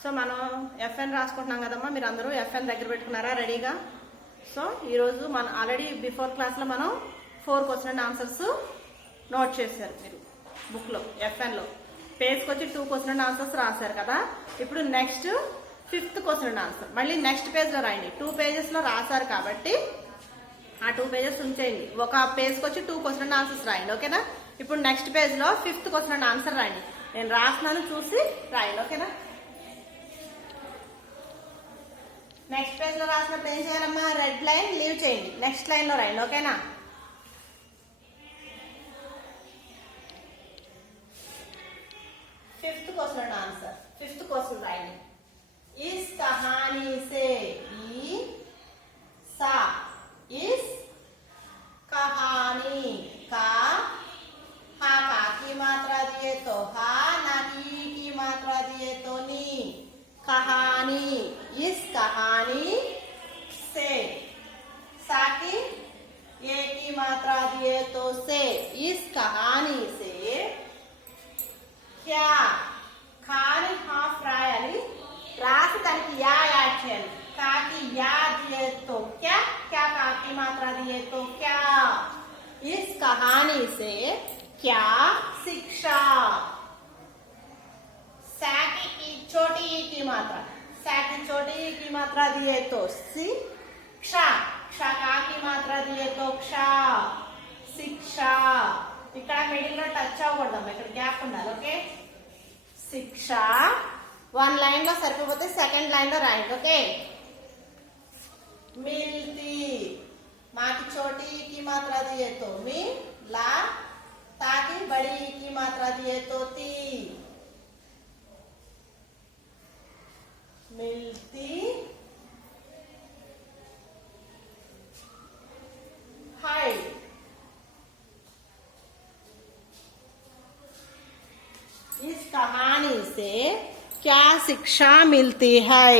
సో మనం ఎఫ్ఎన్ రాసుకుంటున్నాం కదమ్మా, మీరు అందరూ ఎఫ్ఎన్ దగ్గర పెట్టుకున్నారా రెడీగా? సో ఈరోజు మనం ఆల్రెడీ బిఫోర్ క్లాస్లో మనం 4 క్వశ్చన్ అండ్ ఆన్సర్స్ నోట్ చేశారు మీరు బుక్లో. ఎఫ్ఎన్లో పేజ్కి వచ్చి 2 క్వశ్చన్ అండ్ ఆన్సర్స్ రాశారు కదా. ఇప్పుడు next 5th question and answer మళ్ళీ నెక్స్ట్ పేజ్లో రాయండి. 2 పేజెస్లో రాశారు కాబట్టి ఆ 2 పేజెస్ ఉంచేయండి. ఒక పేజ్కి వచ్చి 2 క్వశ్చన్ అండ్ ఆన్సర్స్ రాయండి, ఓకేనా? ఇప్పుడు నెక్స్ట్ పేజ్లో 5th క్వశ్చన్ అండ్ ఆన్సర్ రాయండి. నేను రాస్తున్నాను, చూసి రాయండి, ఓకేనా? నెక్స్ట్ పేజ్ లో రాసినప్పుడు ఏం చేయాలమ్మా? రెడ్ లైన్ లీవ్ చేయండి, నెక్స్ట్ లైన్ లో రాయండి, ఓకేనా? Fifth question answer, 5th question రాయండి. इस कहानी से ई सा इस कहानी का हा का की मात्रा दिए तो हा, ना की मात्रा दिए तो नी. कहानी, इस कहानी से, सा की ये की मात्रा दिए तो से. इस कहानी से क्या खानी हाफ रायाली रास तक या याद చేయాలి. కాకి యా दिए तो क्या, क्या काकी मात्रा दिए तो क्या. इस कहानी से क्या शिक्षा. सा की छोटी ई की मात्रा, सा की छोटी ई की मात्रा दिए तो सी. क्षा, क्षा का की मात्रा दिए तो क्षा. शिक्षा. ఇక్కడ మిడిల్ లో టచ్ అవ్వకూడదు, ఇక్కడ గ్యాప్ ఉండాలి, ఓకే? శిక్ష 1 లైన్ లో సరిపోతే 2nd లైన్ లో రాయండి, ఓకే? मिलती, माँ की छोटी की मात्रा दिए तो मी. ला, ताकि बड़ी की मात्रा दिए तो ती. मिलती है. इस कहानी से क्या शिक्षा मिलती है.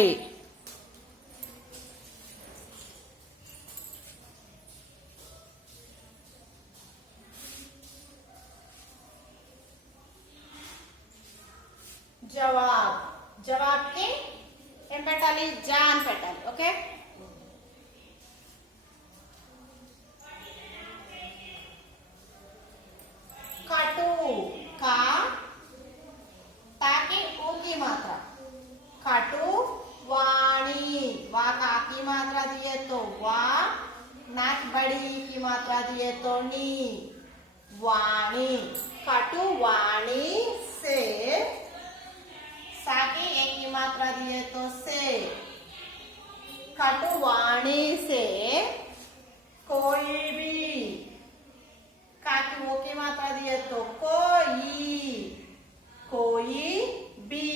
जवाब, जवाब के ఏం పెట్టాలి? జాన్ పెట్టాలి, ఓకే? కటు, కా ताकि ओ की मात्रा. कटु वाणी, वा का की मात्रा दिए तो वा, नाक बड़ी की मात्रा दिए तो नी. वाणी. कटु वाणी से, सा की एक की मात्रा दिए तो से. कटु वाणी से कोई भी, का की वो की मात्रा दिए तो कोई. कोई भी,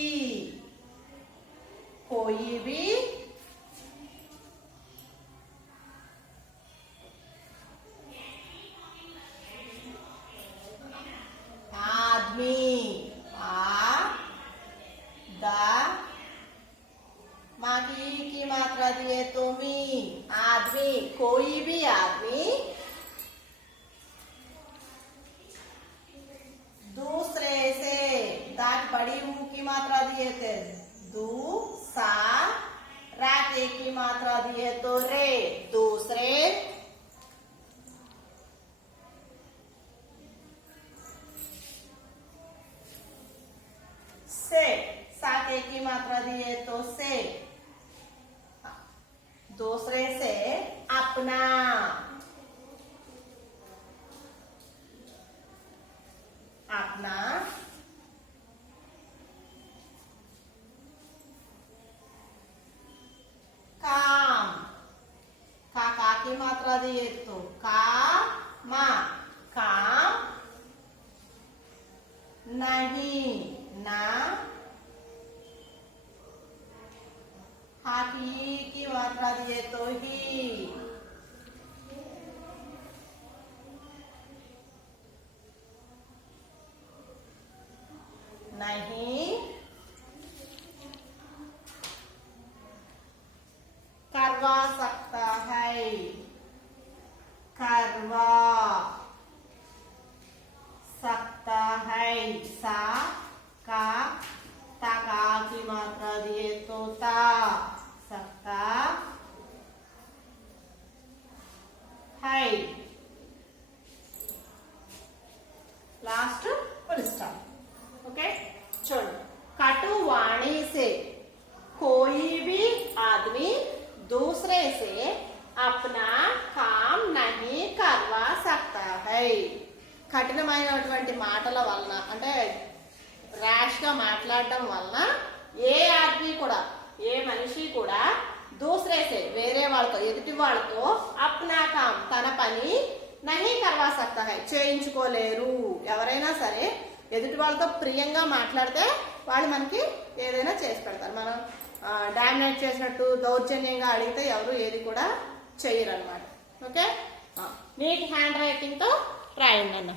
कोई भी. आदमी, आ दा, माँ की मात्रा दिए तो मी. आदमी, कोई भी आदमी. दूसरे से, दाट बड़ी मुंह की मात्रा दिए थे दू. सा, रात एक की मात्रा दिए तो रे. दूसरे से, सात एक की मात्रा दिए तो से. दूसरे से अपना. अपना. काम, का की मात्रा दिए तो का मा. काम नहीं, ना. हाथी की मात्रा दिए तो ही. नहीं करवा सकता है. करवा सकता है. सा का ता का की मात्रा दिए అప్నా కామ్ నహీ కర్వా సక్తా హై. కఠినమైనటువంటి మాటల వలన అంటే ర్యాష్ గా మాట్లాడడం వలన ఏ ఆద్మీ కూడా ఏ మనిషి కూడా దూసరేసే వేరే వాళ్ళతో ఎదుటి వాళ్ళతో అప్నా కామ్ తన పని నహీ కర్వా సక్తా హై చేయించుకోలేరు. ఎవరైనా సరే ఎదుటి వాళ్ళతో ప్రియంగా మాట్లాడితే వాళ్ళు మనకి ఏదైనా చేసి పెడతారు. మనం డామినేట్ చేసినట్టు దౌర్జన్యంగా అడిగితే ఎవరు ఏది కూడా చెయ్యరు అనమాట. ఓకే, నీట్ హ్యాండ్ రైటింగ్ తో రాయండి అన్న.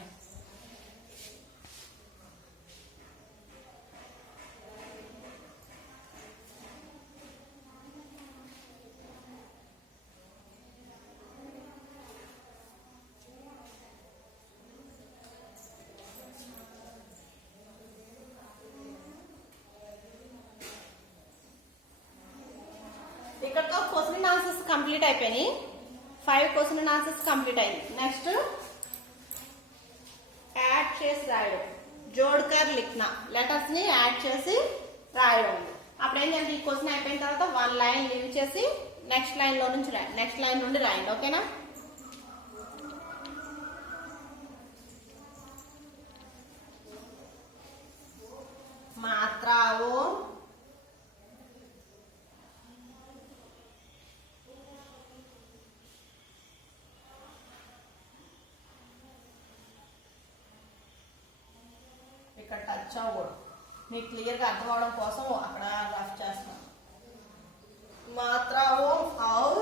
ఇక్కడతో క్వశ్చన్ అండ్ ఆన్సర్స్ కంప్లీట్ అయిపోయినాయి. 5 క్వశ్చన్ అండ్ ఆన్సర్స్ కంప్లీట్ అయింది. నెక్స్ట్ యాడ్ చేసి రాయడం, జోడ్కర్ లిఖనా, లెటర్స్ ని యాడ్ చేసి రాయడం. అప్పుడు ఏం చేయాలి, ఈ క్వశ్చన్ అయిపోయిన తర్వాత 1 లైన్ లీవ్ చేసి నెక్స్ట్ లైన్ లో నుంచి నెక్స్ట్ లైన్ నుండి రాయండి. ఓకేనా? మాత్రావో ఇక్కడ టచ్ అవ్వకూడదు. మీకు క్లియర్ గా అర్థం అవడం కోసం అక్కడ రఫ్ చేస్తున్నాను. మాత్రావో और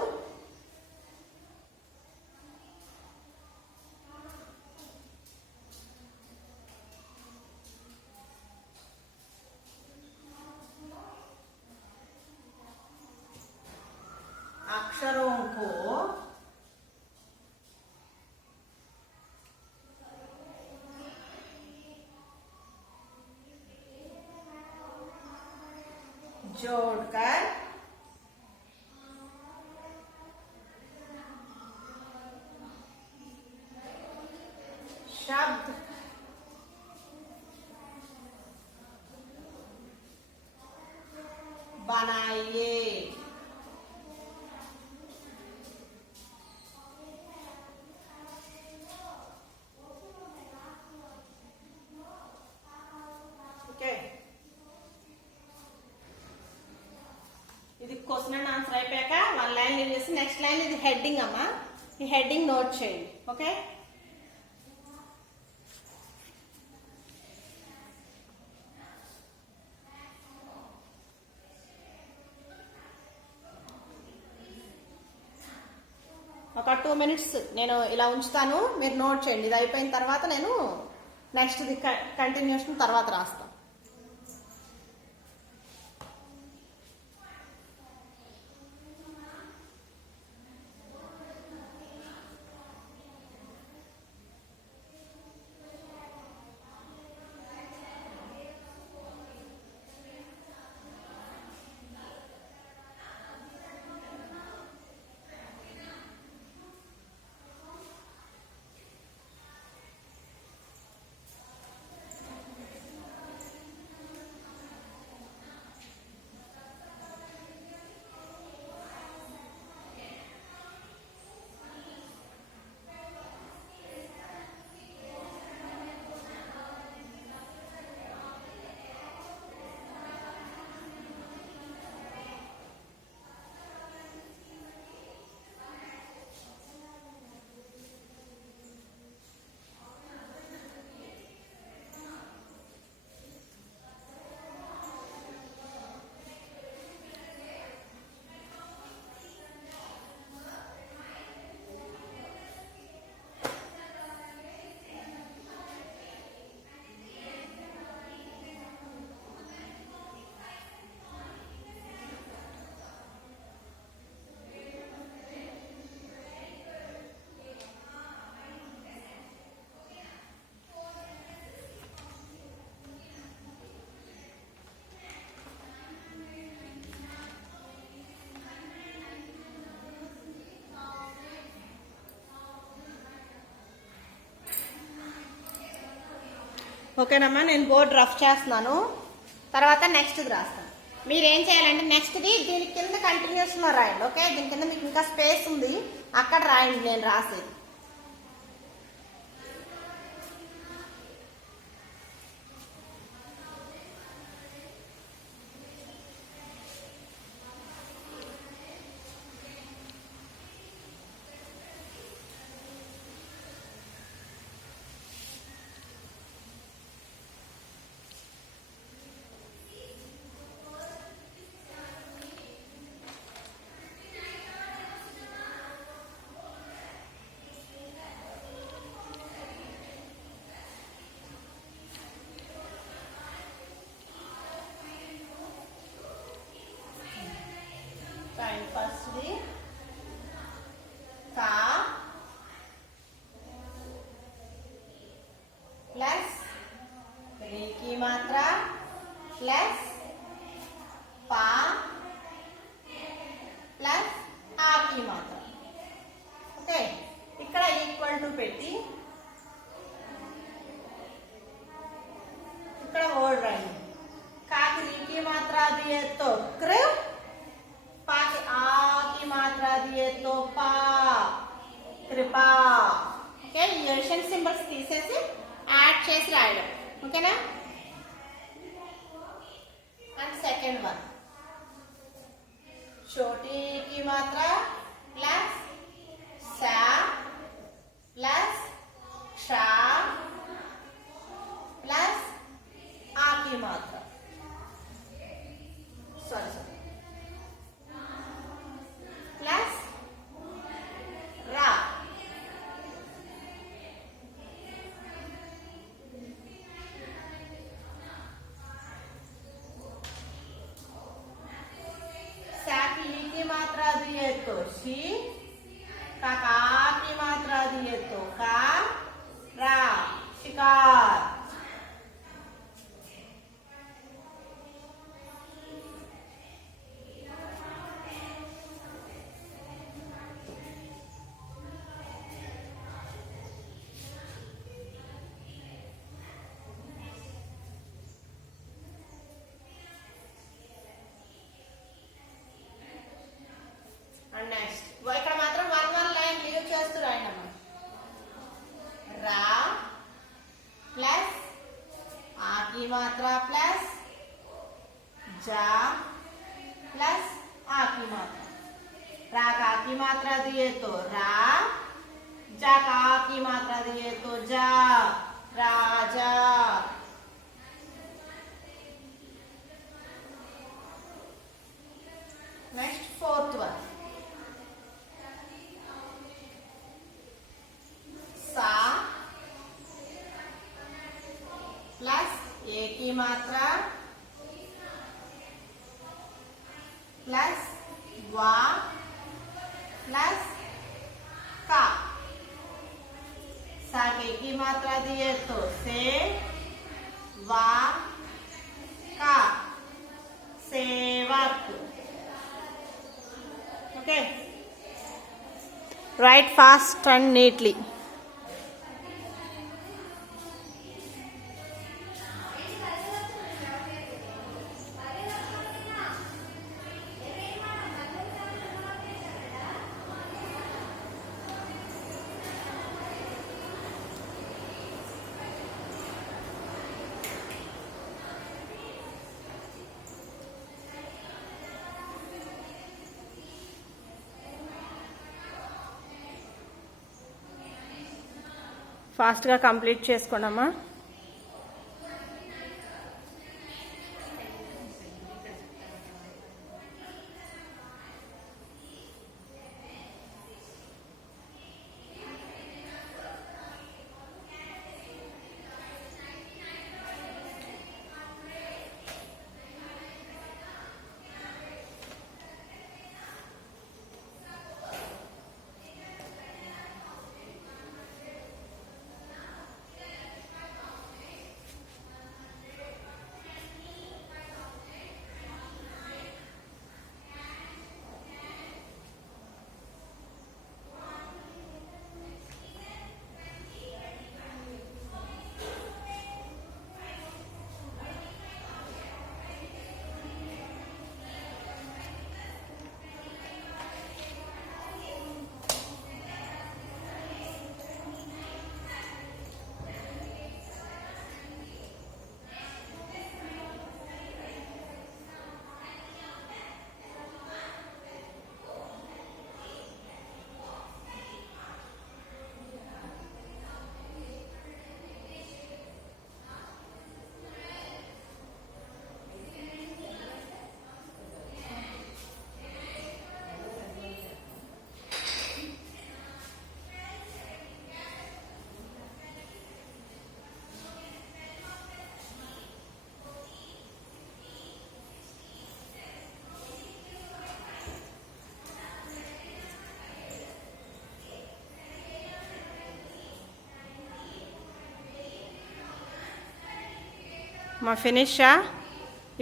अक्षरों को जोड़कर शब्द बनाइए. ఇది క్వశ్చన్ అండ్ ఆన్సర్ అయిపోయాక 1 లైన్ లీవ్ చేసి నెక్స్ట్ లైన్ ఇది హెడ్డింగ్ అమ్మా. ఈ హెడ్డింగ్ నోట్ చేయండి. ఓకే, ఒక 2 మినిట్స్ నేను ఇలా ఉంచుతాను, మీరు నోట్ చేయండి. ఇది అయిపోయిన తర్వాత నేను నెక్స్ట్ ఇది కంటిన్యూషన్ తర్వాత రాస్తాను. ఓకేనమ్మా, నేను బోర్డు రఫ్ చేస్తున్నాను, తర్వాత నెక్స్ట్ రాస్తాను. మీరు ఏం చేయాలంటే నెక్స్ట్ది దీని కింద కంటిన్యూషన్ లో రాయండి. ఓకే, దీని కింద మీకు ఇంకా స్పేస్ ఉంది, అక్కడ రాయండి నేను రాసేది. ఫస్ట్ది కా ప్లస్ రీకి మాత్ర ప్లస్ పా ప్లస్ ఆకి మాత్ర. ఓకే, ఇక్కడ ఈక్వల్ టు పెట్టి ఇక్కడ వర్డ్ రాయండి. కాకి రీకి మాత్ర दिए तो कृ, पा की आ की मात्रा दिए तो पा, कृपा. ఓకే, ఈ ఎడిషన్ సింబల్స్ తీసేసి యాడ్ చేసి రాయడం. ఓకేనా? అండ్ సెకండ్ వన్ छोटी की मात्रा प्लस सा प्लस क्षा प्लस आ की मात्रा, सॉरी प्लस रा. सा की मात्रा दिए तो शी, का की मात्रा दिए तो का, रा शिकार. అండ్ నెక్స్ట్ ఇక్కడ మాత్రం వన్ లైన్ లీవ్ చేస్తూ రాయండి. రా ప్లస్ ఆకి మాత్ర ప్లస్ जा प्लस आ की मात्रा. रा का की मात्रा दिए तो रा, जा का की मात्रा दिए तो जा, राजा. नेक्स्ट फोर्थ वन सा प्लस ए की मात्रा प्लस वा प्लस का. सा के की मात्रा दिए तो से, वा का सेवक. Okay, write fast and neatly. ఫాస్ట్గా కంప్లీట్ చేసుకోండమ్మా. మా ఫినిషా.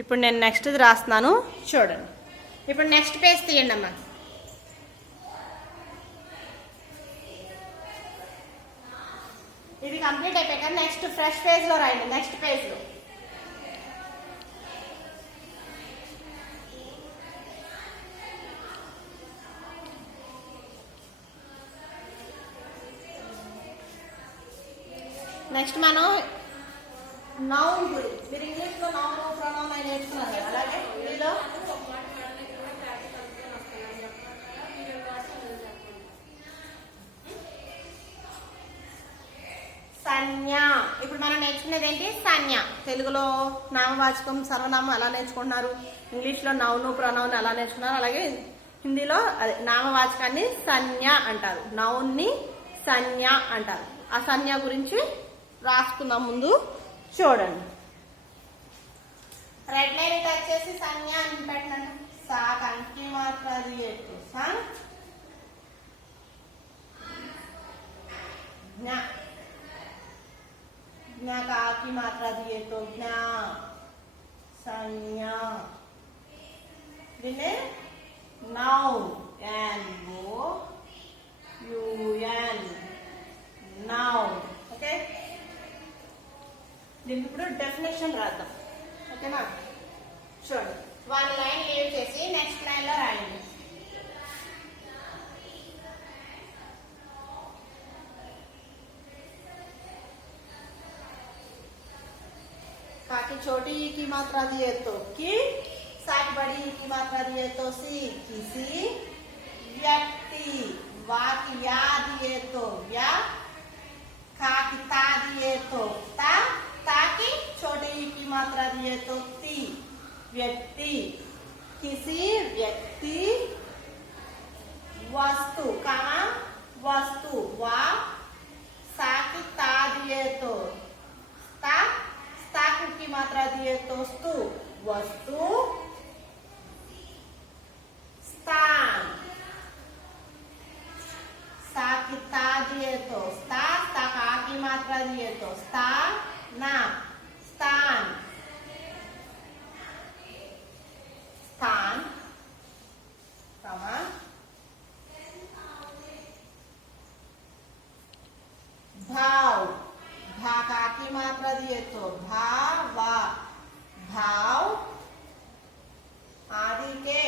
ఇప్పుడు నేను నెక్స్ట్ది రాస్తున్నాను చూడండి. ఇప్పుడు నెక్స్ట్ పేజ్ తీయండి అమ్మా. ఇది కంప్లీట్ అయిపోయాక నెక్స్ట్ ఫ్రెష్ పేజ్లో రాయండి. నెక్స్ట్ పేజ్లో నెక్స్ట్ మనం నౌన్ గురించి, మీరు ఇంగ్లీష్లో నౌన్ ప్రొనౌన్ అని నేర్చుకున్నారు కదా, అలాగే హిందీలో సంజ్ఞ. ఇప్పుడు మనం నేర్చుకునేది ఏంటి? సంజ్ఞ. తెలుగులో నామవాచకం సర్వనామం ఎలా నేర్చుకుంటున్నారు, ఇంగ్లీష్లో నౌను ప్రొనౌన్ ఎలా నేర్చుకున్నారు, అలాగే హిందీలో అదే నామవాచకాన్ని సంజ్ఞ అంటారు, నౌన్ని సంజ్ఞ అంటారు. ఆ సంజ్ఞ గురించి రాసుకుందాం. ముందు చూడండి, రెడ్ లైన్ టచ్ చేసి సంజ్ఞ అని పెట్టండి. సా కంటి మాత్ర అది ఎత్తు జ్ఞ, జ్ఞ కాకి మాత్ర दिए तो ज्ञा संज्ञा. దీన్నే నౌన్ NOUN నౌన్. ఓకే, దీనికి ఇప్పుడు డెఫినేషన్ రాద్దాం. ఓకేనా, చూడండి. 1 లైన్ లీవ్ చేసి నెక్స్ట్ లైన్ లో రాయండి. काकी छोटी ई की मात्रा दिए तो की, साथ बड़ी ई की मात्रा दिए तो सी, किसी व्यक्ति. वा की या दिए तो या, खा की ता दिए तो ता, ता की छोटी ई की मात्रा दिए तो ती, व्यक्ति. किसी व्यक्ति वस्तु कहा वस्तु. वा सा की ता दिए तो ता, ताकु की मात्रा दिए तो स्तु, वस्तु स्थान. सा की ता दिए तो स्था, ता का की मात्रा दिए तो स्था ना, स्थान. स्थान भाव. भा का की मात्रा दिए तो भाव, भाव आदि के.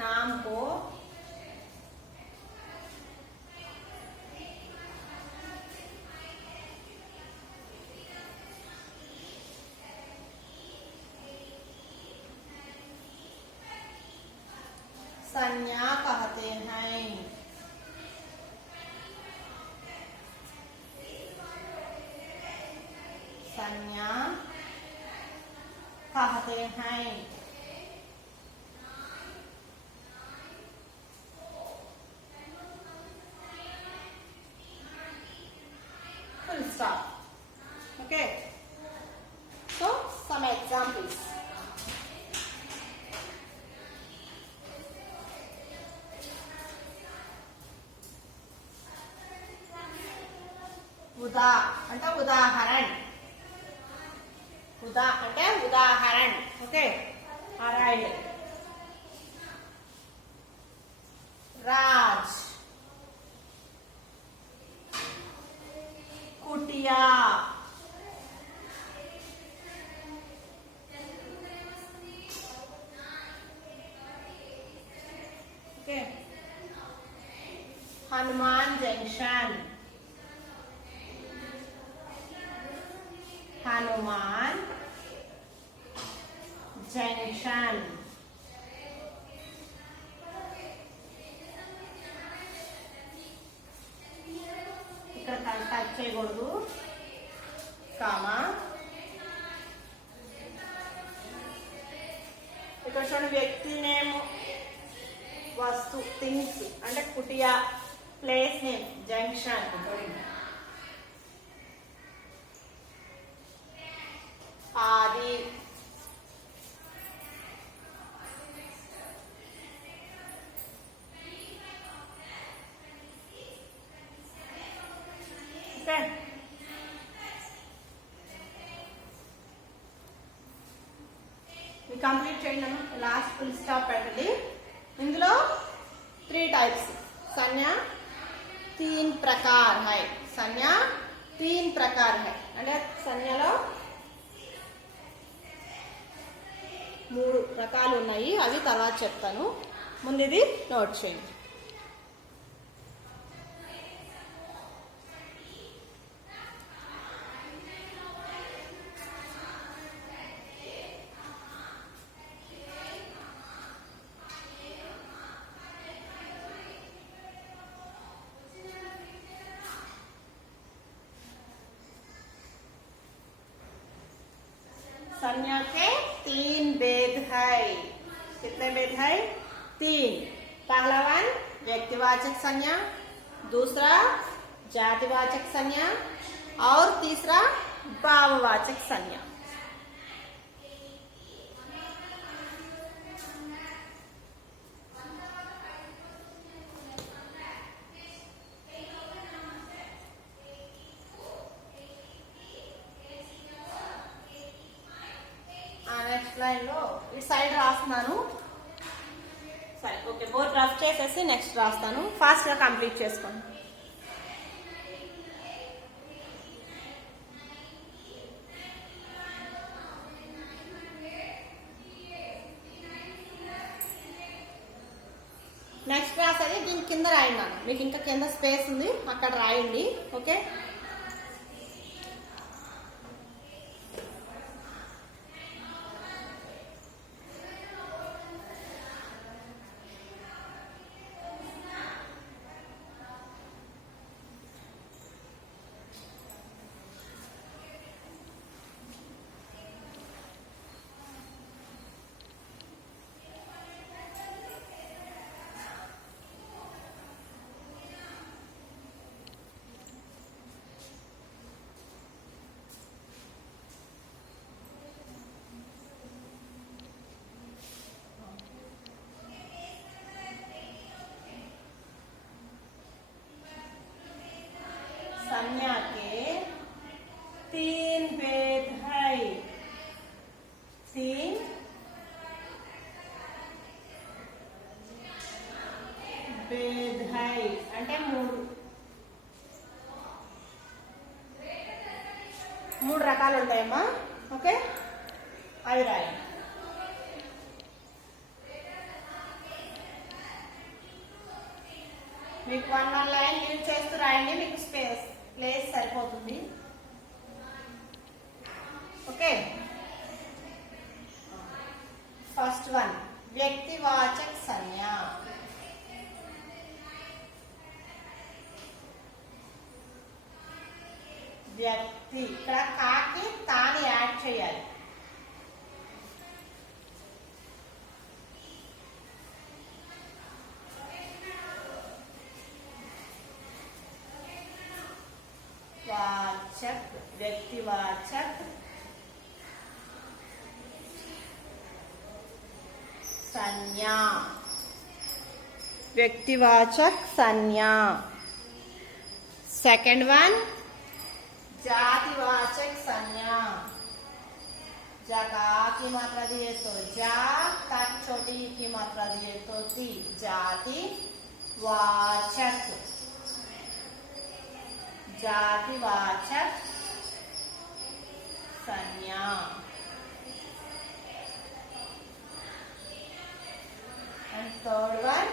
नाम को संज्ञा कहते हैं. संज्ञा कहते हैं. Full stop. Okay. So some examples. उदा అంటే ఉదాహరణ. ఉదా అంటే ఉదాహరణ. ఓకే, రాయండి. రాజ్, కుటియా, okay, Hanuman junction. Hanuman junction. ఇక్కడ టచ్ చేయకూడదు, కామా. ఇక్కడ చూడండి, వ్యక్తి నేమ్, వస్తు థింగ్స్ అంటే కుటియా, ప్లేస్ నేమ్ జంక్షన్. आदि కంప్లీట్ చేయండి అన్న. లాస్ట్ ఫుల్ స్టాప్ పెట్టండి. ఇందులో 3 टाइप्स संज्ञा 3 प्रकार है. संज्ञा 3 प्रकार है అంటే సంజ్ఞలో 3 రకాలు ఉన్నాయి. అవి తర్వాత చెప్తాను. ముందు ఇది నోట్ చేయండి. संज्ञा के 3 भेद है. कितने भेद है? 3. पहला वन व्यक्तिवाचक संज्ञा, दूसरा जातिवाचक संज्ञा और तीसरा भाववाचक संज्ञा. నెక్స్ట్ లైన్ లో ఈ సైడ్ రాస్తున్నాను. సరే ఓకే, బోర్డ్ రఫ్ చేసేసి నెక్స్ట్ రాస్తాను. ఫాస్ట్ గా కంప్లీట్ చేసుకోండి. నెక్స్ట్ రాసేది దీని కింద రాయండి అన్న. మీకు ఇంకా కింద స్పేస్ ఉంది, అక్కడ రాయండి. ఓకే, संज्ञा के 3 भेद है. 3 भेद है అంటే 3 రకాలు ఉంటాయమ్మా. ఓకే, అవి రాయండి. మీకు 1 లైన్ యూజ్ చేస్తూ రాయండి. మీకు ప్లేస్ సరిపోతుంది. ఓకే, ఫస్ట్ వన్ వ్యక్తివాచక సంజ్ఞ. వ్యక్తి ఇక్కడ కాకి తాని యాడ్ చేయాలి. वाचक व्यक्तिवाचक संज्ञा. व्यक्तिवाचक संज्ञा. सेकंड वन जातिवाचक संज्ञा. जा का की मात्रा दिए तो जा, तक छोटी की मात्रा दिए तो ती. जातिवाचक. जातिवाचक संज्ञा. एंड थर्ड वन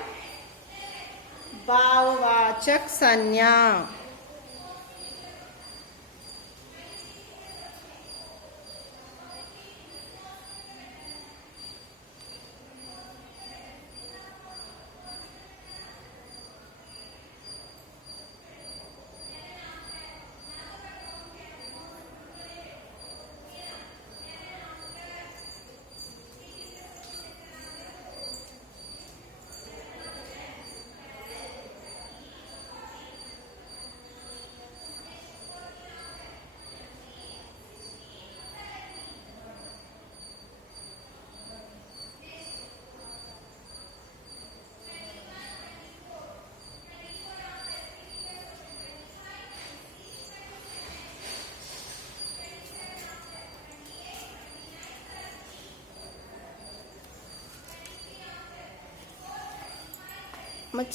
भाववाचक संज्ञा.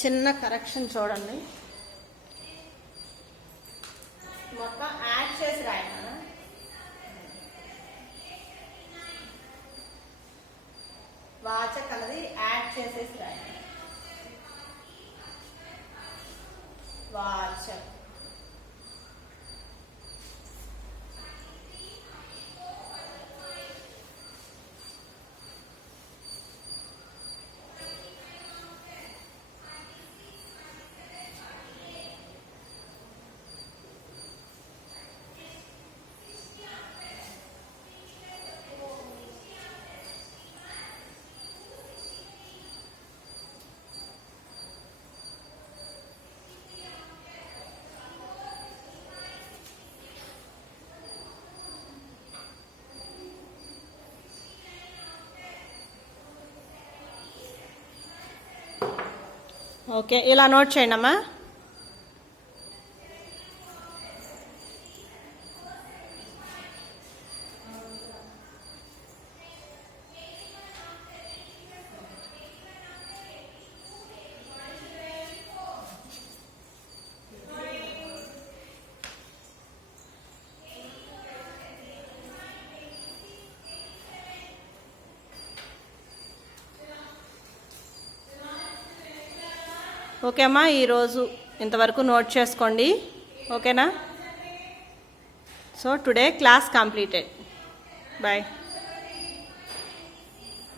చిన్న కరెక్షన్ చూడండి, మొత్తం యాడ్ చేసి రాయమా. వాచక్ అన్నది యాడ్ చేసేసి రాయాలి. వాచక్ ఓకే, ఇలా నోట్ చేయండి అమ్మా. ఓకే అమ్మా, ఈరోజు ఇంతవరకు నోట్ చేసుకోండి. ఓకేనా? So today class completed. Bye.